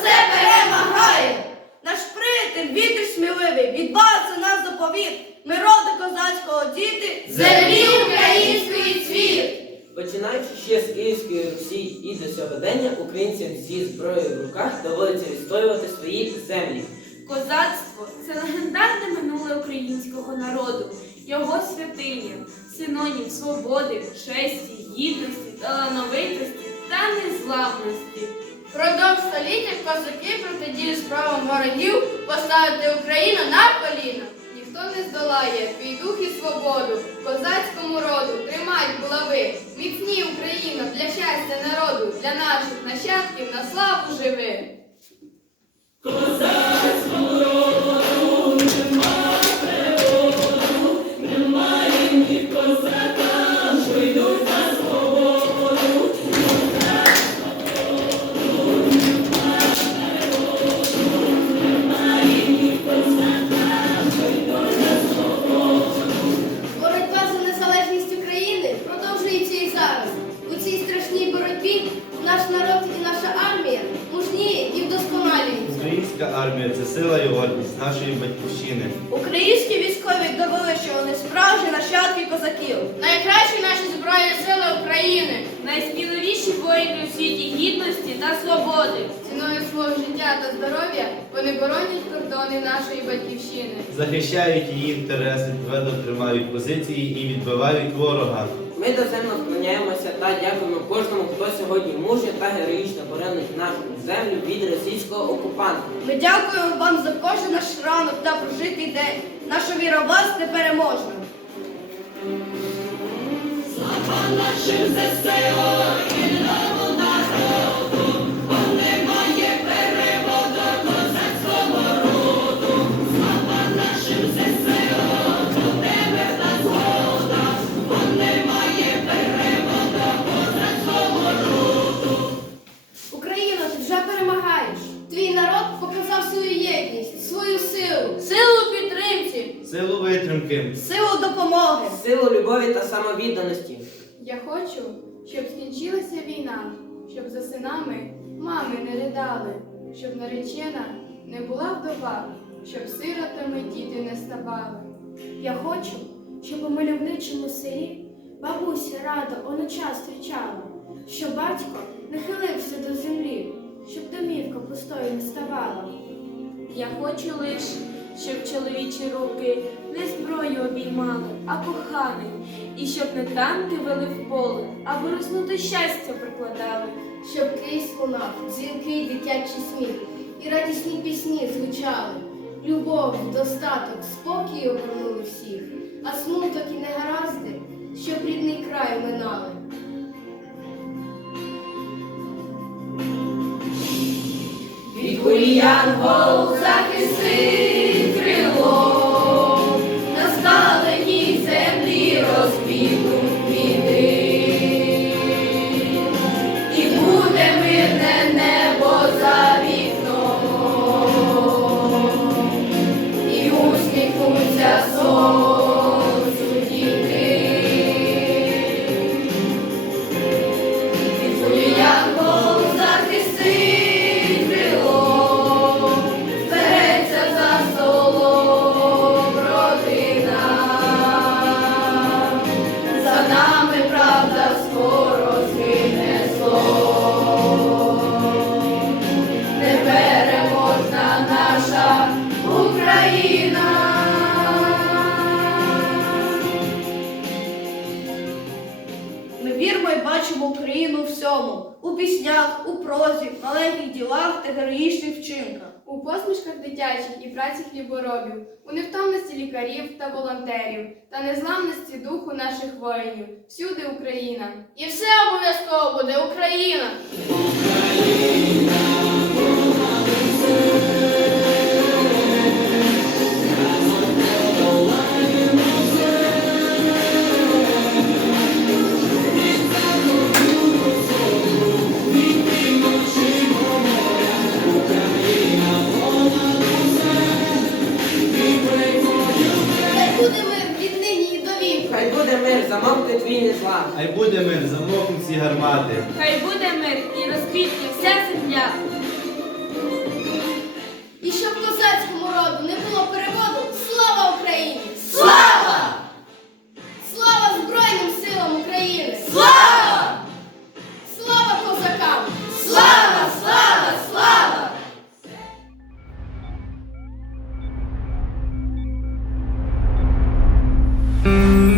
все перемагає. Наш приятель, вітер сміливий, від баса нас заповіт. Ми рода козацького діти, землі української цвіт. Починаючи ще з Київської Русі і до сьогодення українцям зі зброєю в руках доводиться відстоювати свої землі. Козацтво це легендарне минуле українського народу, його святиня, синонім свободи, честі, гідності, талановитості та незламності. Продовж століття козаки протидії справам ворогів поставити Україну на коліна. Ніхто не здолає твій дух і свободу, козацькому роду тримають булави. Міцні Україна для щастя народу, для наших нащадків на славу живи. Боротьба Українська армія це сила і гордість нашої батьківщини. Українські військові довели, що вони справжні нащадки козаків. Найкращі наші збройні сили України. Найсміливіші воїни у світі гідності та свободи. Ціною свого життя та здоров'я вони боронять кордони нашої батьківщини. Захищають її інтереси, твердо тримають позиції і відбивають ворога. Ми доземно вклоняємося та дякуємо кожному, хто сьогодні мужньо та героїчно боронить нашу землю від російського окупанта. Ми дякуємо вам за кожен наш ранок та прожитий день. Наша віра в вас непереможна. Україна, Силу витримки. силу допомоги. Силу любові та самовідданості. Я хочу, щоб скінчилася війна, щоб за синами мами не ридали, щоб наречена не була вдова, щоб сиротами діти не ставали. Я хочу, щоб у мальовничому селі бабуся радо онуча зустрічала, щоб батько не хилився до землі, щоб домівка пустою не ставала. Я хочу лиш, щоб чоловічі руки не зброю обіймали, а коханий, і щоб не танки вели в поле, а вироснути щастя прикладали. щоб крізь лунав дзвінкий дитячий сміх і радісні пісні звучали. Любов, достаток, спокій огорнули всіх, а смуток і негаразди, щоб рідний край минали. Від куліян гол Ми бачимо Україну всьому, у піснях, у прозі, маленьких ділах та героїчних вчинках. У посмішках дитячих і праці хліборобів, у невтомності лікарів та волонтерів, та незламності духу наших воїнів, всюди Україна. І все обов'язково буде Україна. Хай Хай буде мир, замовкнуть ці гармати. Хай буде мир і розквітне вся земля. І щоб козацькому роду не було переводу, слава Україні! Слава! Слава Збройним силам України! Слава! Слава козакам! Слава! Слава! Слава! Thank